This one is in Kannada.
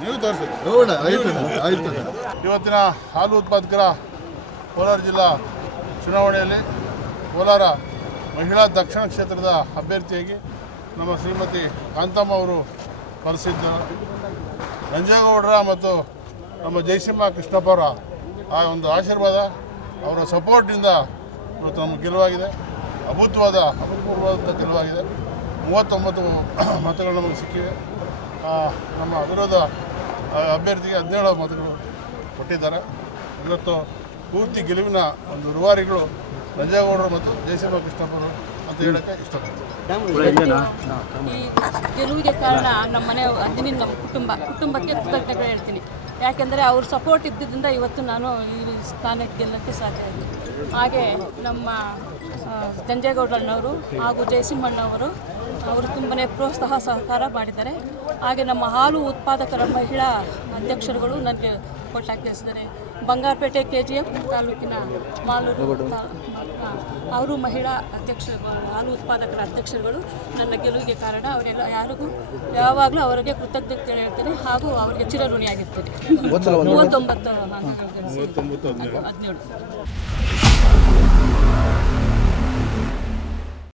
ನೀವು ತೋರಿಸಿ. ಇವತ್ತಿನ ಹಾಲು ಉತ್ಪಾದಕರ ಕೋಲಾರ ಜಿಲ್ಲಾ ಚುನಾವಣೆಯಲ್ಲಿ ಕೋಲಾರ ಮಹಿಳಾ ದಕ್ಷಿಣ ಕ್ಷೇತ್ರದ ಅಭ್ಯರ್ಥಿಯಾಗಿ ನಮ್ಮ ಶ್ರೀಮತಿ ಕಾಂತಮ್ಮ ಅವರು ಸ್ಪರ್ಧಿಸಿದ್ದಾರೆ. ನಂಜೇಗೌಡರ ಮತ್ತು ನಮ್ಮ ಜಯಸಿಂಹ ಕೃಷ್ಣಪ್ಪರ ಆ ಒಂದು ಆಶೀರ್ವಾದ, ಅವರ ಸಪೋರ್ಟಿಂದ ಇವತ್ತು ನಮಗೆ ಗೆಲುವಾಗಿದೆ. ಅಭೂತಪೂರ್ವವಾದ ಗೆಲುವಾಗಿದೆ. 39 ಮತಗಳು ನಮಗೆ ಸಿಕ್ಕಿವೆ. ನಮ್ಮ ವಿರೋಧ ಅಭ್ಯರ್ಥಿಗೆ 17 ಮತಗಳು ಕೊಟ್ಟಿದ್ದಾರೆ. ಇವತ್ತು ಪೂರ್ತಿ ಗೆಲುವಿನ ಒಂದು ರೂವಾರಿಗಳು ನಂಜೇಗೌಡರು ಮತ್ತು ಜಯಸಿಂಹ ಕೃಷ್ಣಪ್ಪರು ಅಂತ ಹೇಳೋಕ್ಕೆ ಇಷ್ಟಪಡ್ತೀನಿ. ಈ ಗೆಲುವಿಗೆ ಕಾರಣ ನಮ್ಮ ಮನೆ ಅಂದಿನ ನಮ್ಮ ಕುಟುಂಬಕ್ಕೆ ಕೃತಜ್ಞತೆಗಳು ಹೇಳ್ತೀನಿ. ಯಾಕೆಂದರೆ ಅವ್ರ ಸಪೋರ್ಟ್ ಇದ್ದಿದ್ದರಿಂದ ಇವತ್ತು ನಾನು ಈ ಸ್ಥಾನಕ್ಕೆ ಗೆಲ್ಲಕ್ಕೆ ಸಾಧ್ಯ ಆಗಿದೆ. ಹಾಗೆ ನಮ್ಮ ನಂಜೇಗೌಡಣ್ಣವರು ಹಾಗೂ ಜಯಸಿಂಹಣ್ಣವರು ಅವರು ತುಂಬನೇ ಪ್ರೋತ್ಸಾಹ ಸಹಕಾರ ಮಾಡಿದ್ದಾರೆ. ಹಾಗೆ ನಮ್ಮ ಹಾಲು ಉತ್ಪಾದಕರ ಮಹಿಳಾ ಅಧ್ಯಕ್ಷರುಗಳು ನನಗೆ ಕೊಟ್ಟು ಹಾಕಿಸಿದ್ದಾರೆ. ಬಂಗಾರಪೇಟೆ KGF ತಾಲೂಕಿನ ಮಾಲೂರು ಅವರು ಮಹಿಳಾ ಅಧ್ಯಕ್ಷರುಗಳು, ಹಾಲು ಉತ್ಪಾದಕರ ಅಧ್ಯಕ್ಷರುಗಳು ನನ್ನ ಗೆಲುವಿಗೆ ಕಾರಣ. ಅವರೆಲ್ಲ ಯಾರಿಗೂ ಯಾವಾಗಲೂ ಅವರಿಗೆ ಕೃತಜ್ಞತೆ ಹೇಳ್ತೇನೆ ಹಾಗೂ ಅವರಿಗೆ ಚಿರಋಣಿಯಾಗಿರ್ತೇನೆ. 39 17